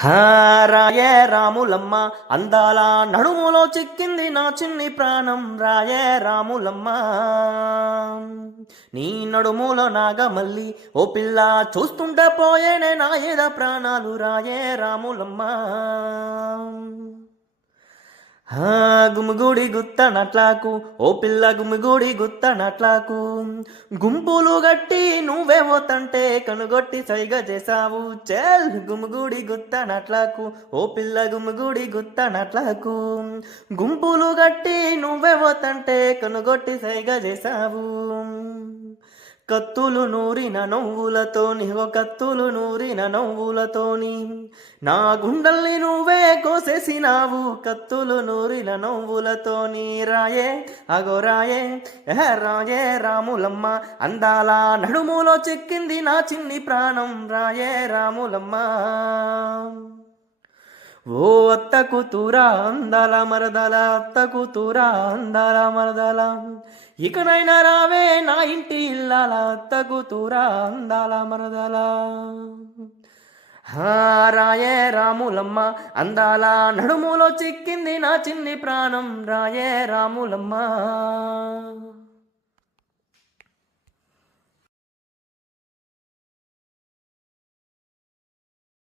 రాయే రాములమ్మ అందాల నడుములో చిక్కింది నా చిన్ని ప్రాణం రాయే రాములమ్మ నీ నడుములో నాగమల్లి ఓ పిల్ల చూస్తుంటే పోయేనే నా ఏద ప్రాణాలు రాయే రాములమ్మ గుమిగూడి గుత్తనట్లాకు ఓ పిల్ల గుమిగూడి గుత్తనట్లాకు గుంపులు గట్టి నువ్వే పోతంటే కనుగొట్టి సైగ చేసావు చెల్ గుమిగూడి గుత్తనట్లాకు ఓ పిల్ల గుమిగూడి గుత్తనట్లాకు గుంపులు గట్టి నువ్వే పోతంటే కనుగొట్టి సైగ చేసావు కత్తులు నూరిన నవ్వులతోని కత్తులు నూరిన నవ్వులతోని నా గుండల్ని నువ్వే కోసేసినావు కత్తులు నూరిన నవ్వులతోని రాయే అగో రాయే రాయే రాములమ్మ అందాల నడుములో చిక్కింది నా చిన్ని ప్రాణం రాయే రాములమ్మ ఓ అత్త కూతురా అందాల మరదల అత్త కూతురా అందాల మరదల ఇకనైనా రావే నా ఇంటి ఇల్లాల అత్త కూతురా అందాల మరదల రాయే రాములమ్మ అందాల నడుములో చిక్కింది నా చిన్ని ప్రాణం రాయే రాములమ్మ